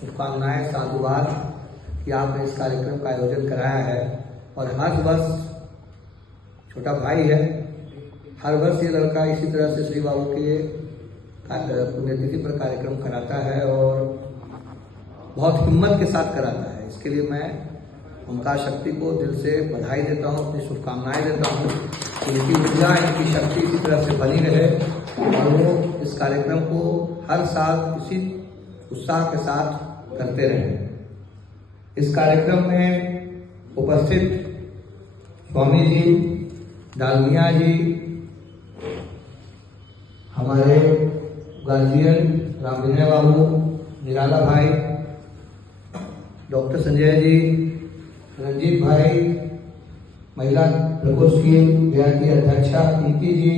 शुभकामनाएं, साधुवाद कि आपने इस कार्यक्रम का आयोजन कराया है। और हर वर्ष, छोटा भाई है, हर वर्ष ये लड़का इसी तरह से श्री बाबू के पुण्यतिथि पर कार्यक्रम कराता है और बहुत हिम्मत के साथ कराता है। इसके लिए मैं उनका शक्ति को दिल से बधाई देता हूँ, अपनी शुभकामनाएं देता हूँ कि इनकी ऊर्जा, इनकी शक्ति इसी तरह से बनी रहे और वो इस कार्यक्रम को हर साल इसी उत्साह के साथ करते रहें। इस कार्यक्रम में उपस्थित स्वामी जी, डालमिया जी, हमारे गार्जियन राम विनय बाबू, निराला भाई, डॉक्टर संजय जी, रंजीत भाई, महिला प्रकोष्ठ की बिहार की अध्यक्षा कीर्ति जी,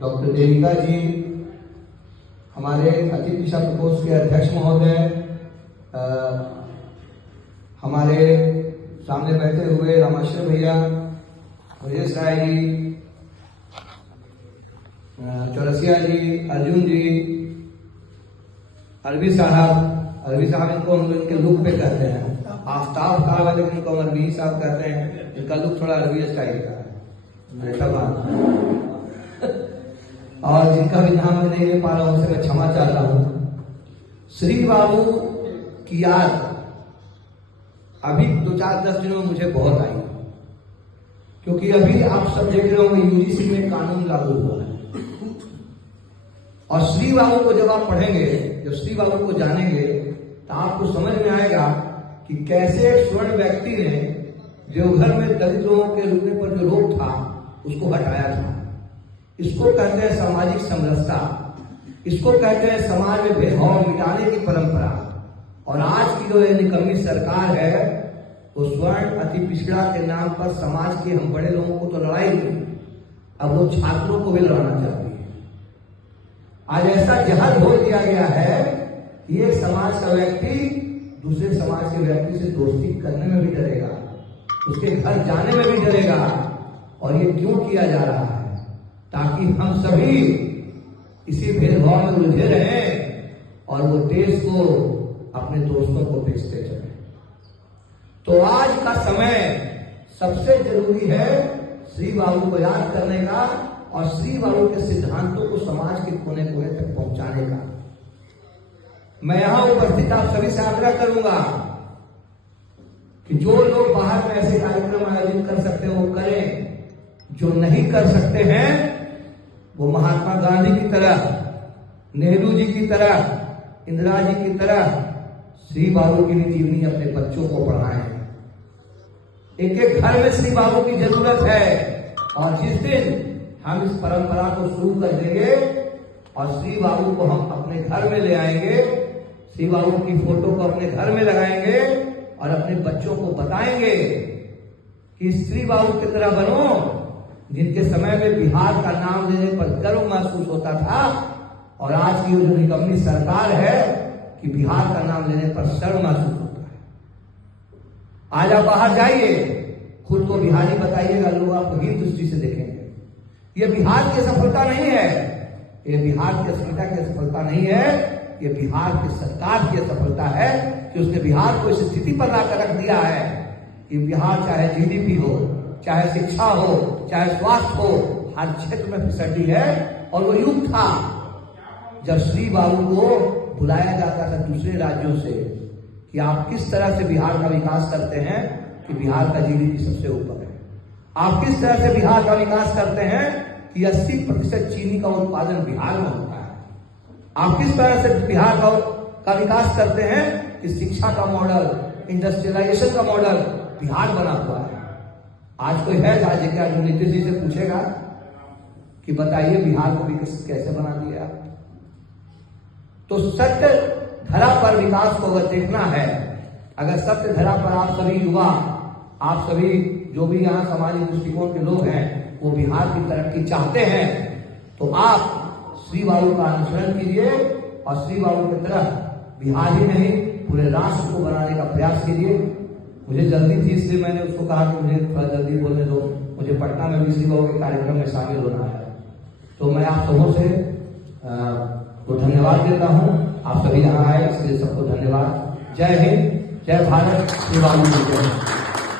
डॉक्टर देविका जी, हमारे अतिथि दिशा प्रकोष्ठ के अध्यक्ष महोदय, हमारे सामने बैठे हुए रामेश्वर भैया, ब्रजेश राय जी, चौरसिया जी, अर्जुन जी, अरबी साहब इनको हम इनके लुक पे कहते हैं, आफ्ताब साहब वाले इनको अरबी साहब कहते हैं, इनका लुक थोड़ा अरबी स्टाइल का है। और जिनका भी नाम मैं नहीं ले पा रहा हूं उनसे मैं क्षमा चाहता हूं। श्री बाबू की याद अभी 2-4-10 दिनों में मुझे बहुत आई, क्योंकि अभी आप सब देख रहे हो यूजीसी में कानून लागू हुआ है और श्री बाबू को जब आप पढ़ेंगे, जब श्री बाबू को जानेंगे तो आपको समझ में आएगा कि कैसे एक स्वर्ण व्यक्ति ने देवघर में दलित लोगों के रुकने पर जो रोक था उसको हटाया था। इसको कहते हैं सामाजिक समरसता, इसको कहते हैं समाज में भेदभाव मिटाने की परंपरा। और आज की जो निकम्मी सरकार है वो स्वर्ण अति पिछड़ा के नाम पर समाज के हम बड़े लोगों को तो लड़ाई की, अब वो छात्रों को भी लड़ाना चाहती है। आज ऐसा जहर घोल दिया गया है कि एक समाज का व्यक्ति दूसरे समाज के व्यक्ति से दोस्ती करने में भी डरेगा, उसके घर जाने में भी डरेगा। और ये क्यों किया जा रहा है? ताकि हम सभी इसी भेदभाव में उलझे रहें और वो देश को अपने दोस्तों को बेचते चले। तो आज का समय सबसे जरूरी है श्री बाबू को याद करने का और श्री बाबू के सिद्धांतों को समाज के कोने कोने तक पहुंचाने का। मैं यहां उपस्थित आप सभी से आग्रह करूंगा कि जो लोग बाहर में ऐसे कार्यक्रम आयोजित कर सकते हैं वो करें, जो नहीं कर सकते हैं वो महात्मा गांधी की तरह, नेहरू जी की तरह, इंदिरा जी की तरह श्री बाबू की भी जीवनी अपने बच्चों को पढ़ाएं। एक एक घर में श्री बाबू की जरूरत है और जिस दिन हम इस परंपरा को शुरू कर देंगे और श्री बाबू को हम अपने घर में ले आएंगे, श्री बाबू की फोटो को अपने घर में लगाएंगे और अपने बच्चों को बताएंगे कि श्री बाबू की तरह बनो, जिनके समय में बिहार का नाम लेने पर गर्व महसूस होता था। और आज की जो निकम्मी सरकार है कि बिहार का नाम लेने पर शर्म महसूस होता है। आज आप बाहर जाइए, खुद को बिहारी बताइएगा, लोग आपको हीन दृष्टि से देखेंगे। ये बिहार की सफलता नहीं है, ये बिहार की अस्मिता की सफलता नहीं है, ये बिहार की सरकार की सफलता है कि उसने बिहार को इस स्थिति पर लाकर रख दिया है कि बिहार चाहे जीडीपी हो, चाहे शिक्षा हो, चाहे स्वास्थ्य हो, हर क्षेत्र में फैसिलिटी है। और वो युग था जब श्री बाबू को बुलाया जाता था दूसरे राज्यों से कि आप किस तरह से बिहार का विकास करते हैं कि बिहार का जीडीपी सबसे ऊपर है। आप किस तरह से बिहार का विकास करते हैं कि 80% चीनी का उत्पादन बिहार में होता है। आप किस तरह से बिहार का विकास करते हैं कि शिक्षा का मॉडल, इंडस्ट्रियलाइजेशन का मॉडल बिहार बना हुआ है। आज कोई है राज्य क्या जो नीतीश जी से पूछेगा कि बताइए बिहार को विकसित कैसे बना दिया? तो सत्य धरा पर विकास को अगर देखना है, अगर सत्य धरा पर आप सभी युवा, आप सभी जो भी यहाँ सामाजिक दृष्टिकोण के लोग हैं वो बिहार की तरक्की चाहते हैं, तो आप श्री बाबू का अनुसरण कीजिए और श्री बाबू की तरह बिहार ही नहीं पूरे राष्ट्र को बनाने का प्रयास कीजिए। मुझे जल्दी थी इसलिए मैंने उसको कहा कि मुझे थोड़ा जल्दी बोलने दो, मुझे पटना में भी श्री बाबू के कार्यक्रम में शामिल होना है। तो मैं आप सबों से तो धन्यवाद देता हूँ। आप सभी यहाँ आए इसके लिए सबको धन्यवाद। जय हिंद, जय भारत, श्री वाल्मीकि जय।